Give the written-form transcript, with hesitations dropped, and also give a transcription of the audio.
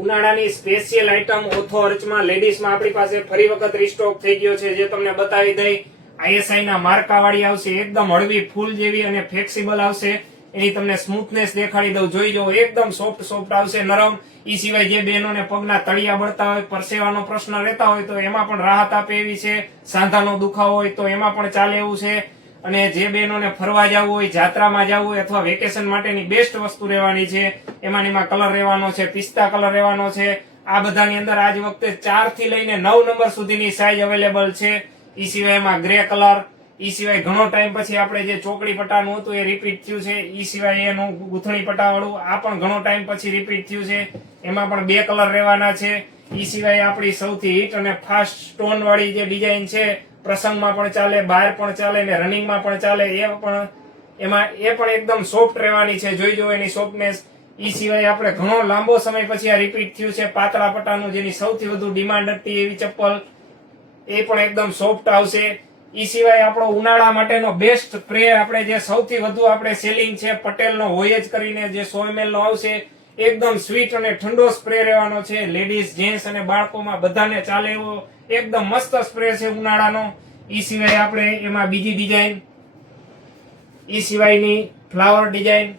ઉનાળાની special item ઓથો અર્ચમાં લેડીઝમાં આપણી પાસે ફરી વખત રીસ્ટોક થઈ ગયો છે, જે તમને બતાવી દઈ. ISI ના માર્કા વાળી આવશે, એકદમ હળવી ફૂલ જેવી અને ફ્લેક્સિબલ આવશે. એની તમને સ્મૂથનેસ દેખાડી દઉં, જોઈ જો એકદમ સોફ્ટ આવશે, નરમ. ઈ સિવાય જે બહેનોને પગના તળિયા બળતા હોય, પરસેવાનો પ્રશ્ન રહેતા હોય તો એમાં પણ રાહત આપે એવી છે. સાંધાનો દુખાવો હોય તો એમાં પણ ચાલે એવું છે. અને જે બહેનોને ફરવા જવું હોય, જાત્રામાં જવું હોય અથવા વેકેશન માટેની બેસ્ટ વસ્તુ રહેવાની છે. એમાં કલર રહેવાનો છે, પિસ્તા કલર રહેવાનો છે. આ બધાની અંદર આજ વખતે 4 થી લઈને 9 નંબર સુધીની સાઈઝ અવેલેબલ છે. ઈ સિવાય એમાં ગ્રે કલર, ઈ સિવાય ઘણો ટાઈમ પછી આપણે જે ચોકડી પટ્ટાનું હતું એ રિપીટ થયું છે. ઈ સિવાય એનું ગૂંથણી પટ્ટાવાળું આ પણ ઘણો ટાઈમ પછી રિપીટ થયું છે. એમાં પણ 2 કલર રહેવાના છે. ઈ સિવાય આપણી સૌથી હિટ અને ફાસ્ટ સ્ટોન વાળી જે ડિઝાઇન છે, પ્રસંગમાં પણ ચાલે, બહાર પણ ચાલે ને રનિંગમાં પણ ચાલે, એ પણ એકદમ સોફ્ટ રહેવાની છે. જોઈ જો એની સોફ્ટનેસ. ઈ સિવાય આપણે ઘણો લાંબો સમય પછી આ રિપીટ થયું છે પાતળા પટ્ટાનું, જેની સૌથી વધુ ડિમાન્ડ હતી એવી ચપ્પલ, એ પણ એકદમ સોફ્ટ આવશે. ઈ સિવાય આપણો ઉનાળા માટેનો બેસ્ટ સ્પ્રે, આપણે જે સૌથી વધુ આપણે સેલિંગ છે, પટેલનો હોય જ કરીને જે 100 ml નો આવશે, એકદમ સ્વીટ અને ઠંડો સ્પ્રે રહેવાનો છે. લેડીઝ, જેન્ટ્સ અને બાળકોમાં બધાને ચાલે એવો એકદમ મસ્ત સ્પ્રે છે ઉનાળાનો. ઈ સિવાય આપણે એમાં બીજી ડિઝાઇન, ઈ સિવાયની ફ્લાવર ડિઝાઇન,